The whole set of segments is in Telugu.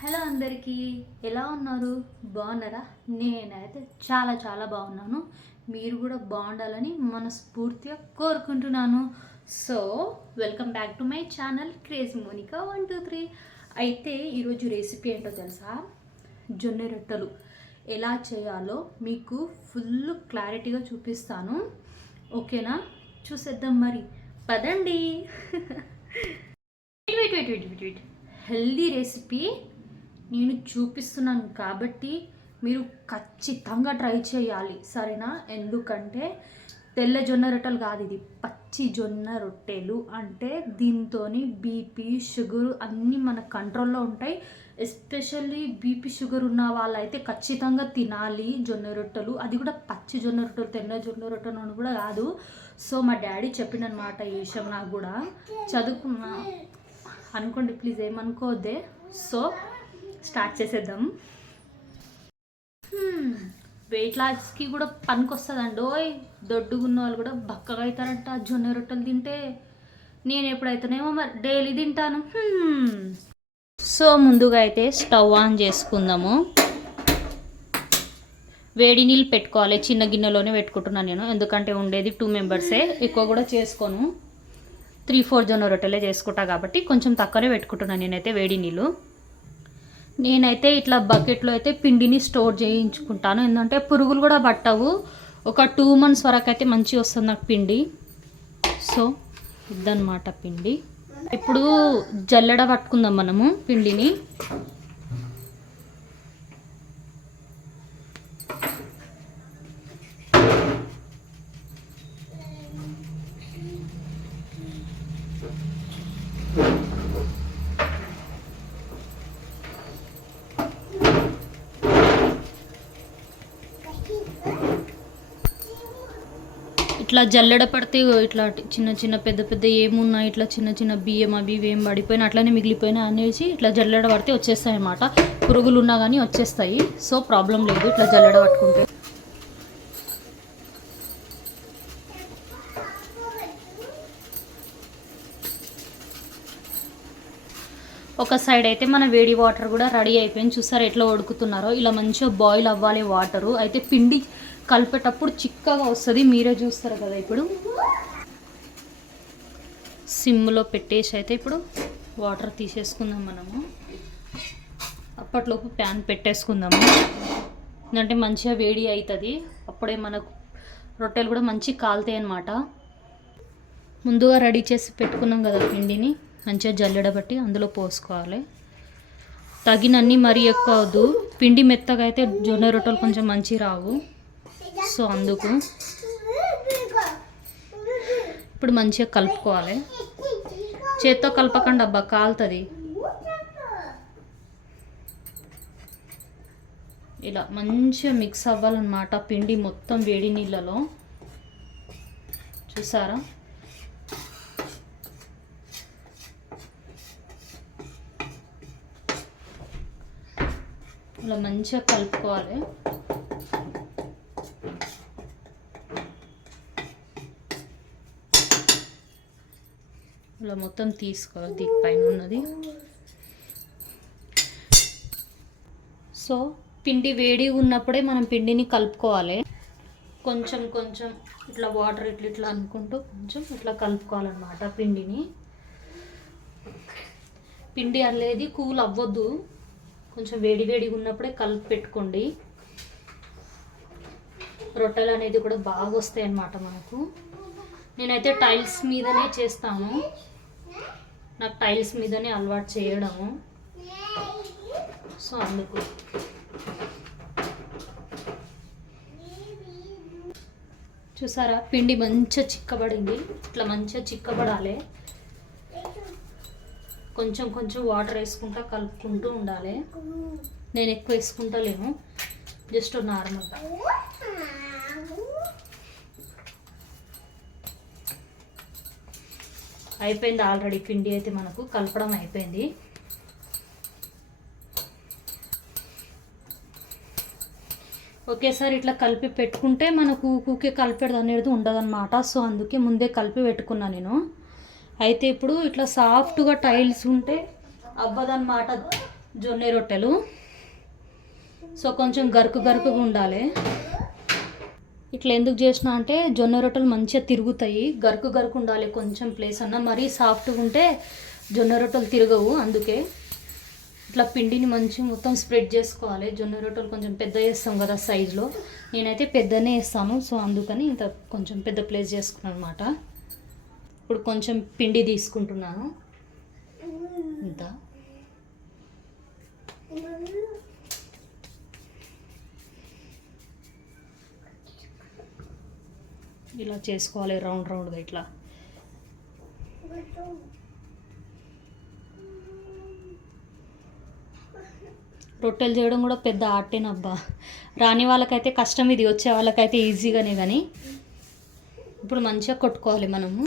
హలో అందరికీ, ఎలా ఉన్నారు? బాగున్నారా? నేనైతే చాలా చాలా బాగున్నాను. మీరు కూడా బాగుండాలని మనస్ఫూర్తిగా కోరుకుంటున్నాను. So welcome back to my channel crazy Monika 123. అయితే ఈరోజు రెసిపీ ఏంటో తెలుసా? జొన్న రొట్టెలు ఎలా చేయాలో మీకు ఫుల్ క్లారిటీగా చూపిస్తాను. ఓకేనా? చూసేద్దాం మరి, పదండి. Wait wait wait wait wait healthy recipe నేను చూపిస్తున్నాను కాబట్టి మీరు ఖచ్చితంగా ట్రై చేయాలి, సరేనా? ఎందుకంటే తెల్ల జొన్న రొట్టెలు కాదు, ఇది పచ్చి జొన్న రొట్టెలు. అంటే దీంతో బీపీ షుగర్ అన్నీ మన కంట్రోల్లో ఉంటాయి. ఎస్పెషల్లీ బీపీ షుగర్ ఉన్న వాళ్ళైతే ఖచ్చితంగా తినాలి జొన్న రొట్టెలు. అది కూడా పచ్చి జొన్న రొట్టెలు, తెల్ల జొన్న రొట్టెలు కూడా కాదు. సో మా డాడీ చెప్పిండనమాట ఈ విషయం. నాకు కూడా చదువుకున్నా అనుకోండి, ప్లీజ్ ఏమనుకోవద్దే. సో స్టార్ట్ చేసేద్దాం. వెయిట్ లాస్కి కూడా పనికి వస్తుందండి. ఓయ్, దొడ్డుగున్న వాళ్ళు కూడా బక్కగా అవుతారంట జొన్న రొట్టెలు తింటే. నేను ఎప్పుడైతేనేమో మరి డైలీ తింటాను. సో ముందుగా అయితే స్టవ్ ఆన్ చేసుకుందాము. వేడి నీళ్ళు పెట్టుకోవాలి. చిన్న గిన్నెలోనే పెట్టుకుంటున్నాను నేను, ఎందుకంటే ఉండేది 2 మెంబర్సే. ఎక్కువ కూడా చేసుకోను, 3-4 జొన్న రొట్టెలే చేసుకుంటా కాబట్టి కొంచెం తక్కువనే పెట్టుకుంటున్నాను నేనైతే వేడి నీళ్ళు. నేనైతే ఇట్లా బకెట్లో అయితే పిండిని స్టోర్ చేయించుకుంటాను, ఎందుకంటే పురుగులు కూడా పట్టవు. ఒక 2 months వరకు అయితే మంచిగా వస్తుంది నాకు పిండి. సో ఇదన్నమాట పిండి. ఇప్పుడు జల్లెడ పట్టుకుందాం మనము పిండిని. ఇట్లా జల్లెడ పడితే ఇట్లా చిన్న చిన్న పెద్ద పెద్ద ఏమున్నా ఇట్లా చిన్న చిన్న బియ్యం అవి ఏం పడిపోయినా అట్లనే మిగిలిపోయినా అనేసి ఇట్లా జల్లెడ పడితే వచ్చేస్తాయి అన్నమాట. పురుగులు ఉన్నా కానీ వచ్చేస్తాయి. సో ప్రాబ్లం లేదు ఇట్లా జల్లెడ పట్టుకుంటే. ఒక సైడ్ అయితే మన వేడి వాటర్ కూడా రెడీ అయిపోయింది. చూసారా ఎట్లా ఉడుకుతున్నారో? ఇలా మంచిగా బాయిల్ అవ్వాలి వాటరు. అయితే పిండి కలిపేటప్పుడు చిక్కగా వస్తుంది, మీరే చూస్తారు కదా. ఇప్పుడు సిమ్లో పెట్టేసి అయితే ఇప్పుడు వాటర్ తీసేసుకుందాం మనము. అప్పట్లోపు ప్యాన్ పెట్టేసుకుందాము, ఎందుకంటే మంచిగా వేడి అవుతుంది. అప్పుడే మనకు రొట్టెలు కూడా మంచిగా కాలుతాయి అన్నమాట. ముందుగా రెడీ చేసి పెట్టుకున్నాం కదా పిండిని, మంచిగా జల్లెడ బట్టి అందులో పోసుకోవాలి. తగినన్ని మరీ ఎక్కువ అవద్దు, పిండి మెత్తగా అయితే జొన్న రొట్టెలు కొంచెం మంచి రావు. సో అందుకు ఇప్పుడు మంచిగా కలుపుకోవాలి. చేత్తో కలపకండి అబ్బా, కాలుతుంది. ఇలా మంచిగా మిక్స్ అవ్వాలన్నమాట పిండి మొత్తం వేడి నీళ్ళలో. చూసారా? ఇలా మంచిగా కలుపుకోవాలి. ఇలా మొత్తం తీసుకోవాలి దీనిపైన ఉన్నది. సో పిండి వేడి ఉన్నప్పుడే మనం పిండిని కలుపుకోవాలి. కొంచెం కొంచెం ఇట్లా వాటర్ ఇట్లా ఇట్లా అనుకుంటూ కొంచెం ఇట్లా కలుపుకోవాలన్నమాట పిండిని. పిండి అనేది కూల్ అవ్వద్దు, కొంచెం వేడి వేడిగా ఉన్నప్పుడే కలిపి పెట్టుకోండి. రొట్టెలు అనేది కూడా బాగా వస్తాయి అన్నమాట మనకు. నేనైతే టైల్స్ మీదనే చేస్తాను, నాకు టైల్స్ మీదనే అలవాటు చేయడము. సో అందుకు చూసారా పిండి మంచిగా చిక్కబడింది. ఇట్లా మంచిగా చిక్కబడాలి. కొంచెం కొంచెం వాటర్ వేసుకుంటా కలుపుకుంటూ ఉండాలి. నేను ఎక్కువ వేసుకుంటా లేను, జస్ట్ నార్మల్గా. అయిపోయింది ఆల్రెడీ పిండి అయితే మనకు కలపడం అయిపోయింది. ఒకేసారి ఇట్లా కలిపి పెట్టుకుంటే మనకు ఊకే కలిపేది అనేది ఉండదన్నమాట. సో అందుకే ముందే కలిపి పెట్టుకున్నా నేను. అయితే ఇప్పుడు ఇట్లా సాఫ్ట్గా టైల్స్ ఉంటే అవ్వదన్నమాట. జొన్న రొట్టెలు. సో కొంచెం గరుకుగా ఉండాలి. ఇట్లా ఎందుకు చేసిన అంటే జొన్న రొట్టెలు మంచిగా తిరుగుతాయి, గరుకు ఉండాలి కొంచెం ప్లేస్ అన్న. మరీ సాఫ్ట్గా ఉంటే జొన్న రొట్టెలు తిరగవు. అందుకే ఇట్లా పిండిని మంచిగా మొత్తం స్ప్రెడ్ చేసుకోవాలి. జొన్న రొట్టెలు కొంచెం పెద్ద వేస్తాం కదా సైజులో, నేనైతే పెద్దనే వేస్తాను. సో అందుకని ఇంత కొంచెం పెద్ద ప్లేస్ చేసుకున్నాను అనమాట. ఇప్పుడు కొంచెం పిండి తీసుకుంటున్నాను, ఇంత. ఇలా చేసుకోవాలి రౌండ్గా ఇట్లా. రొట్టెలు చేయడం కూడా పెద్ద ఆర్టేనబ్బా. రాని వాళ్ళకైతే కష్టం, ఇది వచ్చే వాళ్ళకైతే ఈజీగానే. కానీ ఇప్పుడు మంచిగా కొట్టుకోవాలి మనము.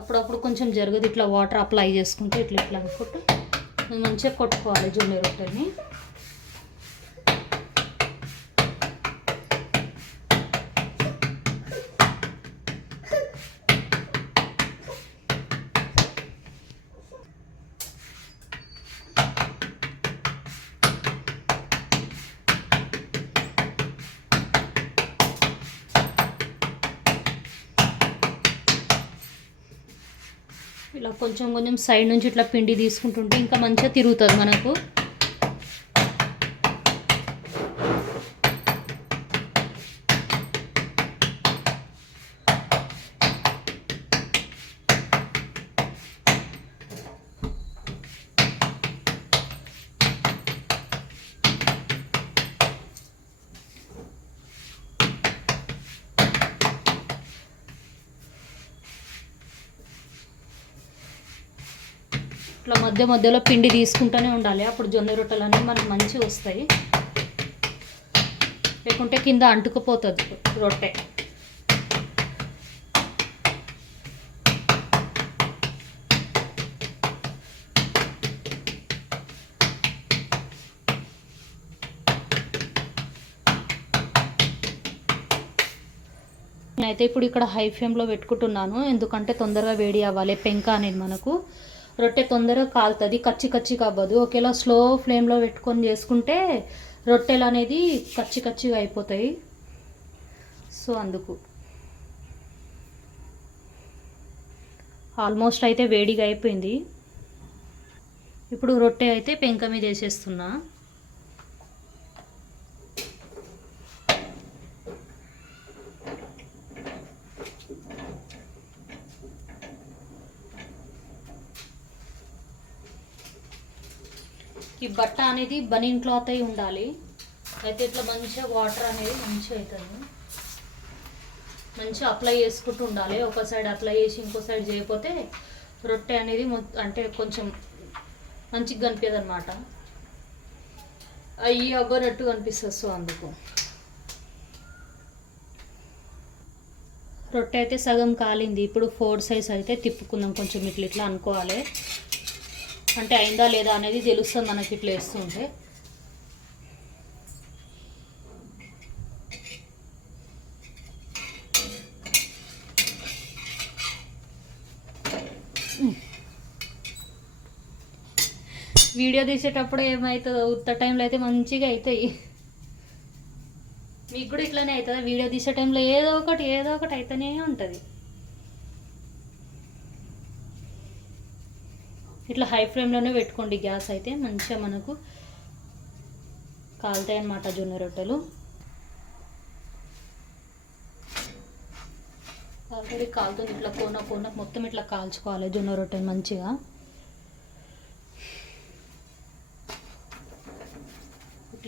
అప్పుడప్పుడు కొంచెం జరగదు, ఇట్లా వాటర్ అప్లై చేసుకుంటే ఇట్లా అనుకుంటూ మంచిగా కొట్టుకోవాలి జొన్న రొట్టెని. ఇలా కొంచెం సైడ్ నుంచి ఇట్లా పిండి తీసుకుంటుంటే ఇంకా మంచిగా తిరుగుతుంది మనకు. ఇట్లా మధ్యలో పిండి తీసుకుంటూనే ఉండాలి, అప్పుడు జొన్న రొట్టెలు అనేవి మనకు మంచిగా వస్తాయి. లేకుంటే కింద అంటుకుపోతుంది రొట్టె. నేనైతే ఇప్పుడు ఇక్కడ హై ఫ్లేమ్లో పెట్టుకుంటున్నాను, ఎందుకంటే తొందరగా వేడి అవ్వాలి. పెంక అనేది మనకు రొట్టె తొందరగా కాలుతుంది, కచ్చిగా అవ్వదు. ఒకేలా స్లో ఫ్లేమ్లో పెట్టుకొని చేసుకుంటే రొట్టెలు అనేది కచ్చిగా అయిపోతాయి. సో అందుకు ఆల్మోస్ట్ అయితే వేడిగా అయిపోయింది. ఇప్పుడు రొట్టె అయితే పెంక మీద వేసేస్తున్నా. ఈ బట్ట అనేది బనీన్ క్లాత్ అయి ఉండాలి. అయితే ఇట్లా మంచిగా వాటర్ అనేది మంచిగా అవుతుంది. మంచిగా అప్లై చేసుకుంటూ ఉండాలి. ఒక సైడ్ అప్లై చేసి ఇంకో సైడ్ చేయకపోతే రొట్టె అనేది అంటే కొంచెం మంచిగా కనిపించదు అనమాట, అయ్యి అవ్వనట్టు కనిపిస్తుంది. సో అందుకు రొట్టె అయితే సగం కాలింది. ఇప్పుడు 4 సైజ్ అయితే తిప్పుకుందాం. కొంచెం ఇట్లా అనుకోవాలి, అంటే అయిందా లేదా అనేది తెలుస్తుంది మనకి ఇట్లా వేస్తుంటే. వీడియో తీసేటప్పుడు ఏమవుతుందో, ఉత్త టైంలో అయితే మంచిగా అవుతాయి. మీకు కూడా ఇట్లానే అవుతుందా? వీడియో తీసే టైంలో ఏదో ఒకటి అయితేనే ఉంటుంది. ఇట్లా హై ఫ్లేమ్లోనే పెట్టుకోండి గ్యాస్, అయితే మంచిగా మనకు కాలుతాయి అన్నమాట జొన్న రొట్టెలు. ఆల్రెడీ కాలుతుంది. ఇట్లా కోన మొత్తం ఇట్లా కాల్చుకోవాలి జొన్న రొట్టెలు మంచిగా.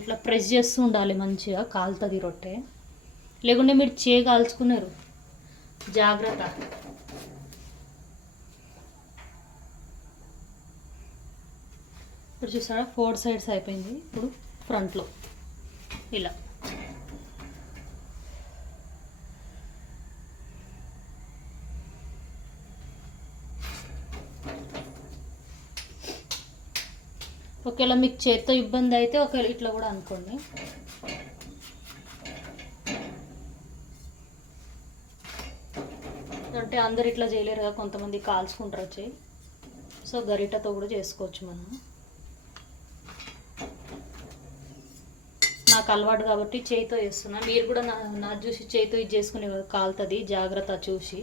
ఇట్లా ప్రెస్ చేస్తూ ఉండాలి, మంచిగా కాలుతుంది రొట్టె. లేకుంటే మీరు కాల్చుకున్నారు, జాగ్రత్త. ఇప్పుడు చూసారా 4 సైడ్స్ అయిపోయింది. ఇప్పుడు ఫ్రంట్లో ఇలా ఒకవేళ మీకు చేత్తో ఇబ్బంది అయితే ఒకవేళ ఇట్లా కూడా అనుకోండి. అంటే అందరు ఇట్లా చేయలేరు కదా, కొంతమంది కాల్చుకుంటారు వచ్చాయి. సో గరిటతో కూడా చేసుకోవచ్చు మనం. నాకు అలవాటు కాబట్టి చేయితో చేస్తున్నా. మీరు కూడా నా చూసి చేయితో ఇది చేసుకునే కాలుతుంది, జాగ్రత్త చూసి.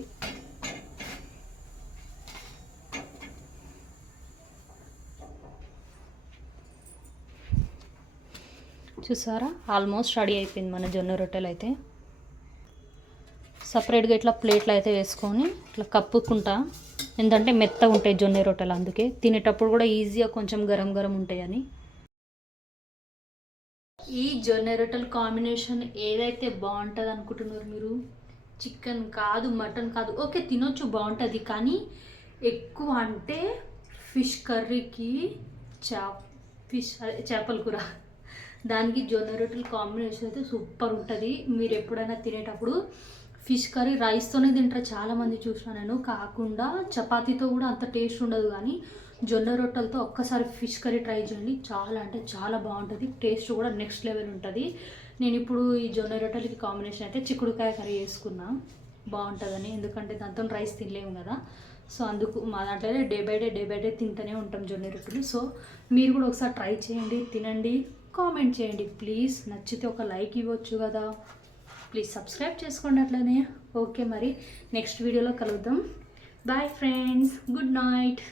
చూసారా, ఆల్మోస్ట్ రెడీ అయిపోయింది మన జొన్న రొట్టెలు అయితే. సపరేట్గా ఇట్లా ప్లేట్లు అయితే వేసుకొని ఇట్లా కప్పుకుంటా, ఎందుకంటే మెత్తగా ఉంటాయి జొన్న రొట్టెలు, అందుకే తినేటప్పుడు కూడా ఈజీగా కొంచెం గరం గరం ఉంటాయని. ఈ జొన్న రొట్టెల కాంబినేషన్ ఏదైతే బాగుంటుంది అనుకుంటున్నారు మీరు? చికెన్ కాదు, మటన్ కాదు, ఓకే తినొచ్చు, బాగుంటుంది. కానీ ఎక్కువ అంటే ఫిష్ కర్రీకి చేపల కూర, దానికి జొన్న రొట్టెల కాంబినేషన్ అయితే సూపర్ ఉంటుంది. మీరు ఎప్పుడైనా తినేటప్పుడు ఫిష్ కర్రీ రైస్తోనే తింటారు చాలామంది చూసినా నేను, కాకుండా చపాతీతో కూడా అంత టేస్ట్ ఉండదు. కానీ జొన్న రొట్టెలతో ఒక్కసారి ఫిష్ కర్రీ ట్రై చేయండి, చాలా అంటే చాలా బాగుంటుంది. టేస్ట్ కూడా నెక్స్ట్ లెవెల్ ఉంటుంది. నేను ఇప్పుడు ఈ జొన్న రొట్టెలకి కాంబినేషన్ అయితే చిక్కుడుకాయ కర్రీ చేసుకున్నా, బాగుంటుందని. ఎందుకంటే దాంతో రైస్ తినలేము కదా, సో అందుకు మా దాంట్లోనే డే బై డే తింటూనే ఉంటాం జొన్న రొట్టెలు. సో మీరు కూడా ఒకసారి ట్రై చేయండి, తినండి, కామెంట్ చేయండి ప్లీజ్. నచ్చితే ఒక లైక్ ఇవ్వచ్చు కదా, ప్లీజ్ సబ్స్క్రైబ్ చేసుకోండి అట్లనే. ఓకే, మరి నెక్స్ట్ వీడియోలో కలుద్దాం. Bye friends, good night.